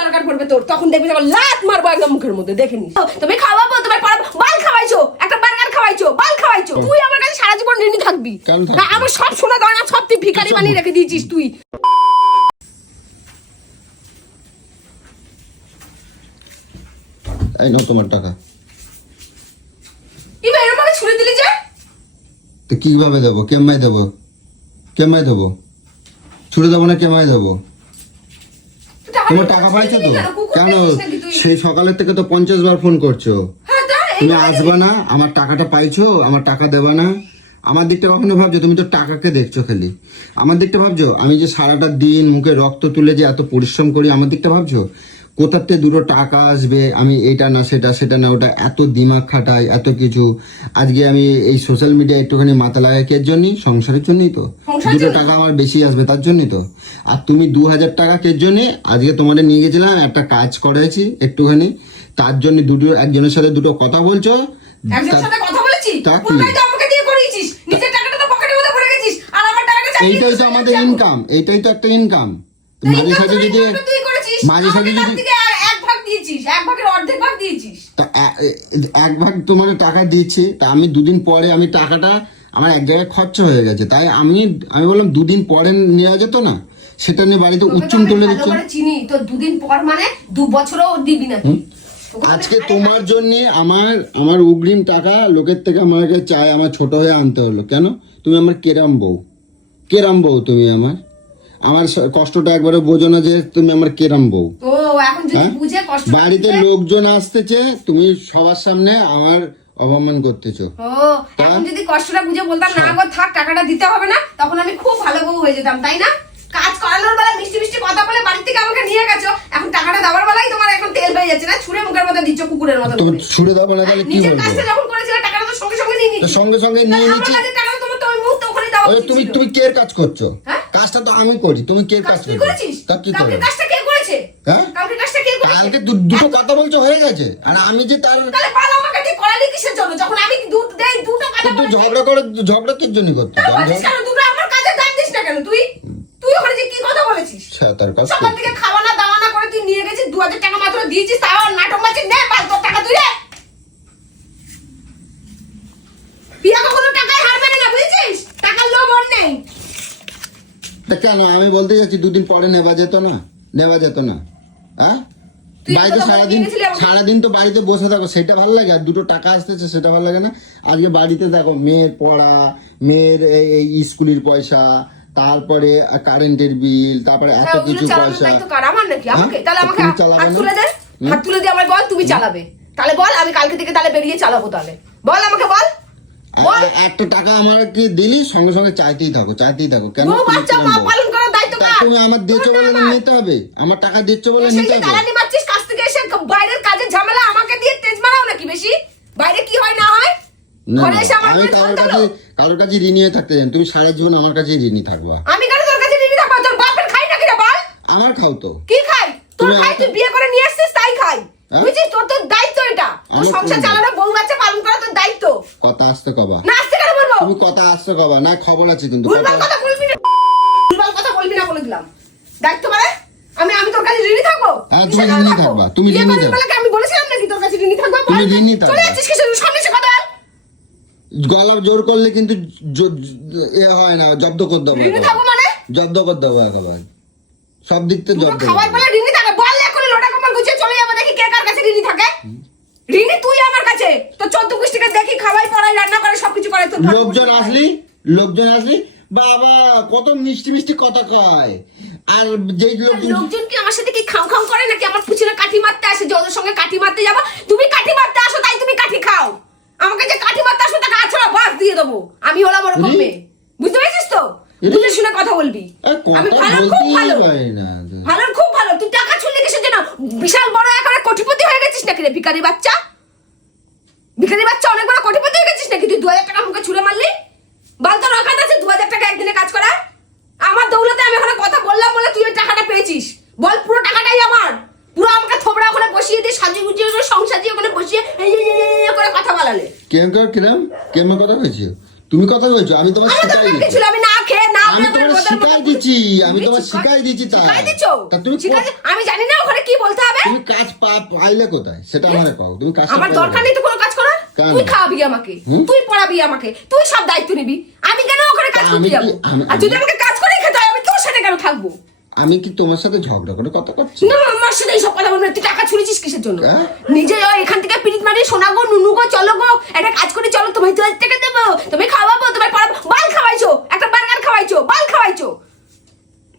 দরকার পড়বে তোর। তখন দেখবি যখন লাত মারবো একদম মুখের মধ্যে দেখে নিস। তুমি খাওয়াবো তোমার পাড়া বাল খাওয়াইছো একটা বার্গার খাওয়াইছো বাল খাওয়াইছো। তুই আমার কাছে সারা জীবন ঋণী থাকবি। হ্যাঁ, আমার সব শোনা দাও না সব তুই ভিখারি বানিয়ে রেখে দিয়েছিস তুই। এই নাও তোমার টাকা। এবার এরকম ভাবে ছুড়ে দিলি যে? তো কীভাবে দেবো? কেমাই দেবো? কেমাই দেবো? ছুড়ে দেবো না কেমাই দেবো? তোমার টাকা পাইছো তো? কেন? সেই সকালের থেকে তো পঞ্চাশ বার ফোন করছ। হ্যাঁ, তুমি আসবে না আমার টাকাটা পাইছো আমার টাকা দেবে না। আমার দিকটা কখনো ভাবছ? তুমি তো টাকাকে দেখছ খালি। আমার দিকটা ভাবছ? আমি যে সারাটা দিন মুখে রক্ত তুলে যে এত পরিশ্রম করি আমার দিকটা ভাবছ? কোথার থেকে দুটো টাকা আসবে? আমি এটা না সেটা সেটা না ওটা এত দিমাগ খাটাই এত কিছু। আজকে আমি এই সোশ্যাল মিডিয়া একটুখানি মাথা লাগাই কে জন্যই সংসারের জন্যই তো। দুটো টাকা আমার বেশি আসবে তার জন্যই তো। আর তুমি দু হাজার টাকা কে জন্যে আজকে তোমাদের নিয়ে গেছিলাম একটা কাজ করেছি একটুখানি। তার জন্য দুটো একজনের সাথে দুটো কথা বলছো। তা- সাথে কি? এইটাই তো আমাদের ইনকাম এইটাই তো একটা ইনকাম মাঝে সাঝে যদি মাঝে তার যদি দিয়েছিস এক ভাগের অর্ধেক ভাগ দিয়েছিস। তা এক ভাগ তোমার টাকা দিচ্ছি তা আমি দুদিন পরে আমি টাকাটা আমার এক জায়গায় খরচা হয়ে গেছে তাই আমি আমি বললাম দুদিন পরে নেওয়া যেত না সেটা নিয়ে বাড়িতে উচ্চুম তুলে দিচ্ছ। চিনি তো দুদিন পর মানে দু বছরও দিবি না আজকে তোমার জন্য আমার আমার অগ্রিম টাকা লোকের থেকে আমাকে চাই আমার ছোট হয়ে আনতে হলো কেন? তুমি আমার কেরাম বউ। কেরাম বউ তুমি আমার। আমার কষ্টটা একবারে বোঝো না যে তুমি আমার কেরাম বউ। হ্যাঁ? বুঝে বাড়িতে লোকজন আসতেছে তুমি সবার সামনে আমার অপমান করতেছো। ও এখন যদি কষ্টটা বুঝে বলতাম না গো থাক টাকাটা দিতে হবে না তখন আমি খুব ভালো বউ হয়ে যেতাম তাই না? কাজ করানোর বেলা মিষ্টি মিষ্টি কথা বলে বাড়ি থেকে আমাকে নিয়ে গেছো। এখন টাকাটা দেওয়ার বেলায় তোমার এখন তেল হয়ে যাচ্ছে না ছুঁড়ে মুখের মধ্যে দিচ্ছ কুকুরের মতো তুমি। ছুড়ে দাও না তাহলে কি নিজের বলব? কাজটা যখন করেছিলে টাকাটা তো সঙ্গে সঙ্গে নিয়ে তো নিয়েছি। সঙ্গে সঙ্গে নিয়ে নিচ্ছি টাকাটা তোমার তো ওই মুহূর্তে ওখানে উচিত তুমি তুমি কে কাজ করছ? হ্যাঁ? কাজটা তো আমি করি তুমি কে কাজ তুই করেছিস? তা কি করব? কাজটা কে করেছে? হ্যাঁ? কালকে কাজটা কে করেছে? কালকে দুটো কথা বলছো হয়ে গেছে। আর আমি যে তার তাহলে পাল আমাকে দিয়ে করালি কিসের জন্য? যখন আমি দুধ দেই দুটো কথা বলেছি। ঝগড়া করে ঝগড়া কির জন্য করতে? কেন? দুটো আমার কাজে দাম দিস না কেন? তুই তুই ওখানে যে কি কথা বলেছিস? তার কাজ সকাল থেকে খাওয়ানা দাওয়ানা করে তুই নিয়ে গেছিস দু হাজার টাকা মাত্র দিয়েছিস তাও নাটক মাছিস নে পাঁচ টাকা তুই রে পিয়া কখনো টাকায় হার মানে না বুঝেছিস টাকার লোভ ওর নেই তা কেন? আমি বলতে যাচ্ছি দুদিন পরে নেওয়া যেত না নেওয়া যেত না। হ্যাঁ? বাড়িতে সারাদিন? সারাদিন তো বাড়িতে বসে থাকো সেটা ভালো লাগে। আর দুটো টাকা আসতেছে সেটা ভালো লাগে না। আজকে বাড়িতে দেখো মেয়ের পড়া মেয়ের এই- স্কুলের পয়সা তারপরে কারেন্টের বিল তারপরে এত হ্যাঁ, কিছু পয়সা। আমার নাকি? আমাকে? হ্যাঁ? তাহলে আমাকে হাত- চালাবে তুলে দে। হাত তুলে দিয়ে আমায় বল তুমি চালাবে। তাহলে বল আমি কালকে থেকে তাহলে বেরিয়ে চালাবো তাহলে। বল আমাকে বল। একটা টাকা আমাকে দিলি সঙ্গে সঙ্গে চাইতেই থাকো চাইতেই থাকো। কেন তুমি আমার দিচ্ছ বলে নিতে হবে। আমার টাকা দিচ্ছ বলে নিতে হবে। কাছ থেকে এসে বাইরের কাজের ঝামেলা আমাকে দিয়ে তেজ মারাও নাকি বেশি? বাইরে কি হয় না হয়? না, ঘরে এসে আমার আমি কারোর কাছে হলো। কারোর কাছে ঋণী হয়ে থাকতে তুমি সারা জীবন আমার ঋণী থাকবা। আমি কেন তোর কাছে ঋণী থাকব? তোর বাপের খাই নাকি রে বল? আমার খাও তো। কি খাই? তোর তুমি খাই তুই বিয়ে করে নিয়ে আসছিস তাই খাই। হ্যাঁ? বুঝছিস? তোর তোর দায়িত্ব এটা। তোর আমার সংসার কোন চালানো বউ বাচ্চা পালন করা কথা আসতে কবা। না আসতে কেন বলব? তুমি কথা আসতে কবা না খবর আছে কিন্তু ভুলভাল কথা- বলবি না। ভুলভাল কথা বলবি না বলে দিলাম। দায়িত্ব মানে? আমি আমি তোর কাছে ঋণী থাকব? হ্যাঁ, তুমি ঋণী থাকব? তুমি ঋণী থাকবা। আমি বলেছিলাম নাকি তোর কাছে ঋণী থাকব? তুমি ঋণী থাকবা। চলে যাচ্ছিস কিসের সামনে এসে কথা বল। গলা জোর করলে কিন্তু এ হয় না জব্দ করে দেবো ঋণী থাকব মানে? জব্দ করে দেবো একেবারে। সব দিক থেকে জব্দ খাওয়ার করে বেলা ঋণী থাকে বল এখন লোটা কম্বল গুছিয়ে চলে যাব দেখি কে কার কাছে ঋণী থাকে ঋণী তুই আমার কাছে? তো চোদ্দ গোষ্ঠীকে দেখি খাওয়াই পড়াই রান্না করে সবকিছু করে তোর লোকজন আসলি? লোকজন আসলি? বাবা কত মিষ্টি মিষ্টি কথা কয়। আর যেই লোকজন লোকজন কি আমার সাথে কি খাও খাও করে নাকি আমার পিছনে কাঠি মারতে আসে? যে ওদের সঙ্গে কাঠি মারতে যাব। তুমি কাঠি মারতে আসো তাই তুমি কাঠি খাও। আমাকে যে কাঠি মারতে আসো তাকে আছড়া বাস দিয়ে দেবো। আমি হলাম ওরকম মেয়ে। বুঝতে পেরেছিস তো? বুঝে শুনে কথা বলবি। আমি ভালো খুব ভালো। ভালো খুব ভালো। তুই টাকা ছুলি কিসের জন্য বিশাল বড় একেবারে কোটিপতি হয়ে গেছিস নাকি রে ভিখারি বাচ্চা? ভিকারি বাচ্চা অনেক বড় কোটিপতি হয়ে গেছিস নাকি? তুই দু হাজার টাকা মুখে ছুড়ে মারলি? বাল তোর অকাত আছে দু হাজার টাকা একদিনে কাজ করা আমার দৌলতে আমি ওখানে কথা বললাম বলে তুই ওই টাকাটা পেয়েছিস। বল পুরো টাকাটাই আমার। পুরো আমাকে থোবড়া ওখানে বসিয়ে দিয়ে সাজিয়ে গুজিয়ে দিয়ে ওখানে বসিয়ে করে কথা বলালে। কেম কেম কিরাম? কেমন কথা হয়েছে তুমি কথা বলছো আমি তোমার শিখাই ছিল আমি না খেয়ে না আমি তোমার শিখাই দিচ্ছি আমি তুমি তোমার শিখাই- দিচ্ছি তা তা তুমি শিখাই আমি জানি না ওখানে কি বলতে হবে। তুমি কাজ পা- পাইলে কোথায়? সেটা আমারে কও তুমি কাজ আমার দরকার নেই তো কোনো কাজ করার? তুই খাওয়াবি আমাকে? তুই পড়াবি আমাকে? তুই সব দায়িত্ব নিবি। আমি কেন ওখানে কাজ করতে যাব? আর যদি আমাকে কাজ করে খেতে হয় আমি তোর সাথে কেন থাকব? আমি কি তোমার সাথে ঝগড়া করে কথা করছি না আমার সাথে এইসব কথা বলবি। তুই টাকা ছুড়েছিস কিসের জন্য? হ্যাঁ? নিজে ও এখান থেকে পিরিত মারি শোনা গো নুনু গো চলো গো একটা কাজ করে চলো তোমায় দু টাকা দেবো। তুমি খাওয়াবো তোমায় পড়াবো বাল খাওয়াইছো একটা বার্গার খাওয়াইছো বাল খাওয়াইছো।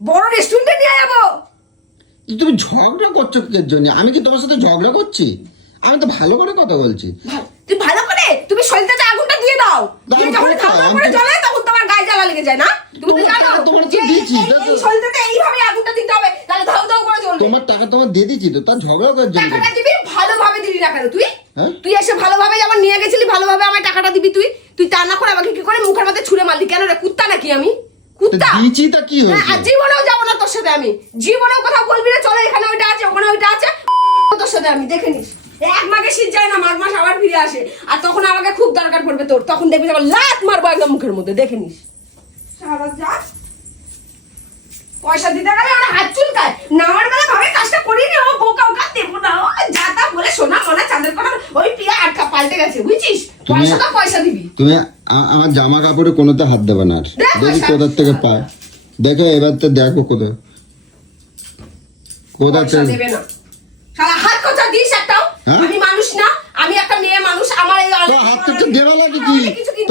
বড় রেস্টুরেন্টে নিয়ে যাব। তুমি ঝগড়া করছ কিসের জন্য? আমি কি তোমার সাথে ঝগড়া করছি? আমি তো ভালো করে কথা বলছি। তুই ভালো করে তুমি শরীরটাতে আগুনটা দিয়ে দাও দিয়ে যখন খাওয়া করে জ্বলে তখন তোমার গায়ে জ্বালা লেগে যায় না? তুমি তো জানো যে এই- শরীরটাতে এইভাবে আগুনটা দিতে হবে তাহলে ধাউ ধাউ করে জ্বলবে। তোমার টাকা তোমার দিয়ে দিচ্ছি তো তার ঝগড়া করার জন্য টাকাটা দিবি ভালোভাবে দিবি না কেন তুই? হ্যাঁ? তুই এসে ভালোভাবে যেমন নিয়ে গেছিলি ভালোভাবে আমার টাকাটা দিবি তুই? তুই তা না করে আমাকে কি করে মুখের মধ্যে ছুঁড়ে মারলি? কেন রে কুত্তা নাকি আমি? কুত্তা? দিয়েছি তা কি হ্যাঁ, হয়েছে? জীবনেও যাব না তোর সাথে আমি। জীবনেও কোথাও বলবি না চলো এখানে ওইটা আছে ওখানে ওইটা আছে তোর সাথে আমি দেখে নিস। এক মাকে শীত যায় না মাঘ মাস আবার ফিরে আসে। আর তখন আমাকে খুব দরকার পড়বে তোর। তখন দেখবি যখন লাত মারবো একদম মুখের মধ্যে দেখে নিস। পয়সা দিতে গেলে ওরা হাত চুলকায়। নামার বেলা ভাবে কাজটা করিনি ও বোকা ওকা দেবো না। ও যা তা বলে সোনা মোনা চাঁদের কথা ওই পিয়া আটকা পাল্টে গেছে বুঝছিস? তুমি- পয়সা তো পয়সা দিবি। তুমি আমার জামা কাপড়ে কোনোতে হাত দেবে না আর। দেখ কোথার থেকে পায়। দেখো এবার তো দেখো কোথায়। কোথা থেকে দেবে না সারা হাত কথা দিস একটাও হ্যাঁ? আমি মানুষ না আমি একটা মেয়ে মানুষ আমার এই হাত খরচা দেওয়া লাগে কি?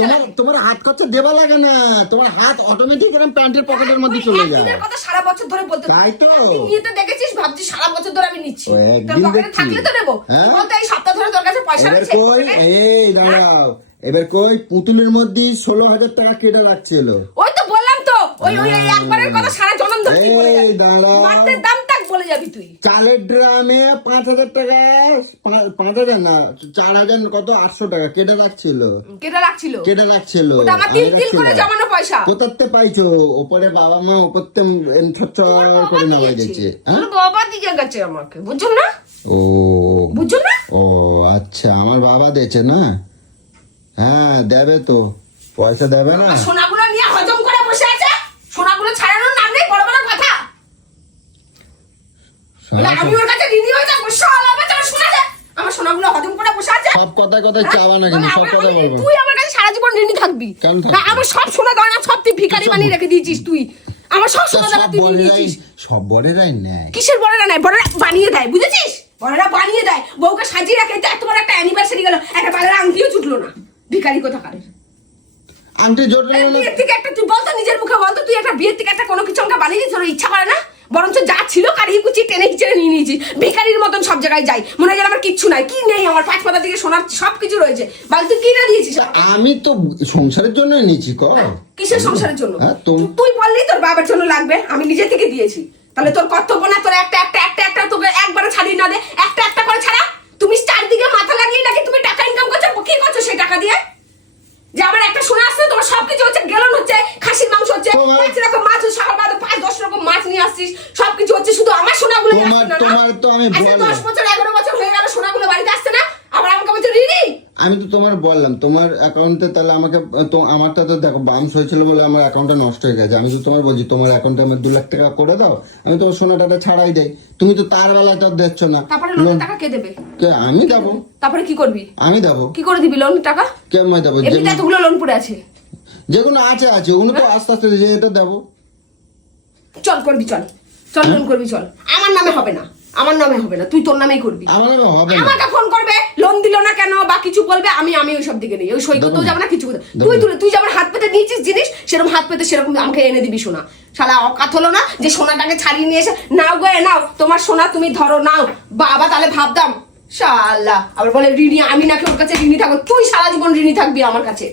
তোমার তোমার হাত খরচা দেওয়া লাগে না? তোমার হাত অটোমেটিক এরকম প্যান্টের পকেটের মধ্যে চলে যায়। একদিনের কথা সারা বছর ধরে বলতে তাই তো। নিয়ে তো দেখেছিস ভাবছিস সারা বছর ধরে আমি নিচ্ছি। তোর পকেটে থাকলে তো নেব। হ্যাঁ? বলতো এই সপ্তাহ ধরে তোর কাছে পয়সা এই দাঁড়াও। এবার কই? পুতুলের মধ্যে ষোলো হাজার টাকা কেটে লাগছিল ওই তো বললাম তো ওই ওই একবারের কথা সারা জনম ধরে বলে দাঁড়াও। মারতে দাম যাবি তুই? চালের ড্রামে পাঁচ হাজার টাকা পাঁচ হাজার না চার হাজার কত? আটশো টাকা। কেটে রাখছিল। কেটে রাখছিল? কেটে রাখছিল। ওটা আমার তিল তিল করে জমানো পয়সা। কোথাতে পাইছো? ওপরে বাবা মা ওপরতে ছচ্ছ করে দিয়েছে। হ্যাঁ? বাবা দিয়ে গেছে আমাকে। বুঝছ না? ও। বুঝছ না? ও আচ্ছা। আমার বাবা দিয়েছে না? হ্যাঁ দেবে তো। পয়সা দেবে না? আর সোনাগুলো নিয়ে হজম করে বসে আছে সোনাগুলো ছাড়ানোর নাম নেই বড় বড় কথা বলে আমি ওর কাছে ঋণী হয়ে যাব শালা বেটা আমার দে আমার সোনাগুলো হজম করে বসে আছে। সব কথায় কথায়? চাওয়া না কিন্তু সব কথা বলব। তুই আমার কাছে সারা জীবন ঋণী থাকবি। কেন থাকবি? না, আমার সব সোনা গয়না সব তুই ভিখারি বানিয়ে রেখে দিয়েছিস তুই। আমার সব সোনা দানা তুই নিয়ে সব বড়েরাই নেয়। কিসের বড়রা নাই বড়রা বানিয়ে দেয় বুঝেছিস? বড়রা বানিয়ে দেয়। বউকে সাজিয়ে রাখে তো এত বড় একটা অ্যানিভার্সারি গেল একটা বালের আংটিও না। ভিখারি এই বিয়ের থেকে একটা তুই বলতো নিজের মুখে বলতো তুই একটা বিয়ের থেকে একটা কোনো কিছু আমাকে বানিয়ে দিস ইচ্ছা করে না? বরঞ্চ যা ছিল কারিয়ে কুচি টেনে হিচড়ে নিয়ে নিয়েছি। ভিখারির মতন সব জায়গায় যাই। মনে হয় আমার কিচ্ছু নাই। কি নেই? আমার পাঁচ পাতা থেকে সোনার সব কিছু রয়েছে। বাল তুই কিনে দিয়েছিস আমি তো সংসারের জন্য নিয়েছি ক কিসের সংসারের জন্য? হ্যাঁ, তুই বললি তোর বাবার জন্য লাগবে। আমি নিজে থেকে দিয়েছি। তাহলে তোর কর্তব্য না তোর একটা একটা একটা একটা তোকে একবারে ছাড়িয়ে না দে একটা একটা করে ছাড়া তুমি চারদিকে মাথা লাগিয়ে নাকি তুমি টাকা ইনকাম করছ কি করছ সেই টাকা দিয়ে যে আমার একটা শোনা আসছে তোমার সবকিছু হচ্ছে গেলন হচ্ছে খাসির মাংস হচ্ছে পাঁচ রকম মাছ সকাল বাদে পাঁচ দশ রকম মাছ নিয়ে আসছিস। সবকিছু হচ্ছে শুধু আমার সোনাগুলো তোমার- তোমার তো আমি। দশ বছর এগারো বছর হয়ে গেল সোনাগুলো বাড়িতে আসছে না। আবার আমাকে বলছে রিনি! আমি তো তোমার বললাম তোমার অ্যাকাউন্টে তাহলে আমাকে তো আমারটা তো দেখো বামস হয়েছিল বলে আমার অ্যাকাউন্টটা নষ্ট হয়ে গেছে। আমি তো তোমার বলছি তোমার অ্যাকাউন্টে আমার দু লাখ টাকা করে দাও আমি তোমার সোনাটাটা ছাড়াই দেই। তুমি তো তার বেলায় তো দিচ্ছ না। তারপরে লোন- টাকা কে দেবে? কে আমি দেবো। তারপরে কি করবি? আমি দেবো। কি করে দিবি লোন টাকা? কে আমি দেবো? এমনিতে এতগুলো লোন পড়ে আছে। যেগুলো আছে আছে। ওগুলো তো আস্তে আস্তে যেটা দেবো। চল করবি চল। চল লোন করবি চল। আমার নামে হবে না। আমার নামে হবে না। তুই তোর নামেই করবি। আমার নামে হবে না। আমাকে ফোন করবে লোন দিল না কেন বা কিছু বলবে আমি আমি ওই সব দিকে নেই। ওই সই করতেও দেবো না। কিছু তুই তুলে তুই যেমন হাত পেতে নিয়েছিস জিনিস সেরকম হাত পেতে সেরকম আমাকে এনে দিবি সোনা। শালা অকাত হলো না যে সোনাটাকে ছাড়িয়ে নিয়ে এসে নাও গো নাও তোমার সোনা তুমি ধরো নাও। বাবা তাহলে ভাবতাম শালা আবার বলে ঋণী আমি নাকি ওর কাছে ঋণী থাকব। তুই সারা জীবন ঋণী থাকবি আমার কাছে।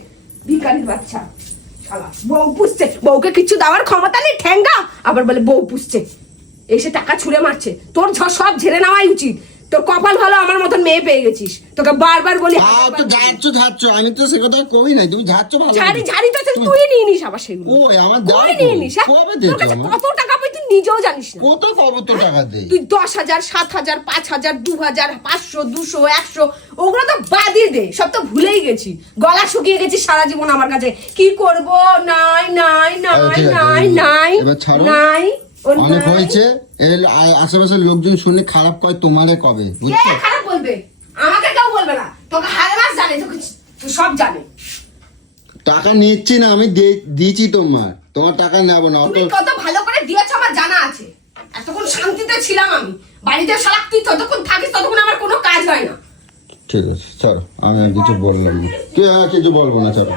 ভিখারির বাচ্চা। বউ পুষছে। বউকে কিছু দেওয়ার ক্ষমতা নেই ঠেঙ্গা আবার বলে, বউ পুষছে। এসে টাকা ছুঁড়ে মারছে। তোর সব ঝেড়ে নেওয়াই উচিত। তোর কপাল ভালো আমার মতন মেয়ে পেয়ে গেছিস। তোকে বারবার বলি তো যাচ্ছ যাচ্ছ আমি তো সে কথা কই নাই তুমি যাচ্ছ ভালো ঝাড়ি ঝাড়ি তো তুই নিয়ে নিস আবার সেগুলো। ও আমার যাও নিয়ে নিস হ্যাঁ? কবে আমার কত টাকা পাই তুই নিজেও জানিস না। কত টাকা দেই তুই দশ হাজার সাত হাজার পাঁচ হাজার দু হাজার পাঁচশো দুশো একশো ওগুলো তো বাদই দে সব তো ভুলেই গেছি। গলা শুকিয়ে গেছি সারা জীবন আমার কাছে। কি করব? নাই নাই নাই নাই নাই নাই অনেক হয়েছে। এর আশেপাশের লোকজন শুনে খারাপ কয় তোমারে কবে? বুঝছ? খারাপ বলবে? আমাকে কেউ বলবে না। তোকে হারে মাস জানে তোকে সব জানে। টাকা নিচ্ছি না আমি দিয়েছি তোমার। তোমার টাকা নেব না তুমি কত ভালো করে দিয়েছ আমার জানা আছে। এতক্ষণ শান্তিতে ছিলাম আমি। বাড়িতে সারাক তুই ততক্ষণ থাকিস ততক্ষণ আমার কোনো কাজ হয় না। ঠিক আছে চলো আমি আর কিছু বললাম না। কি আর কিছু বলব না চলো।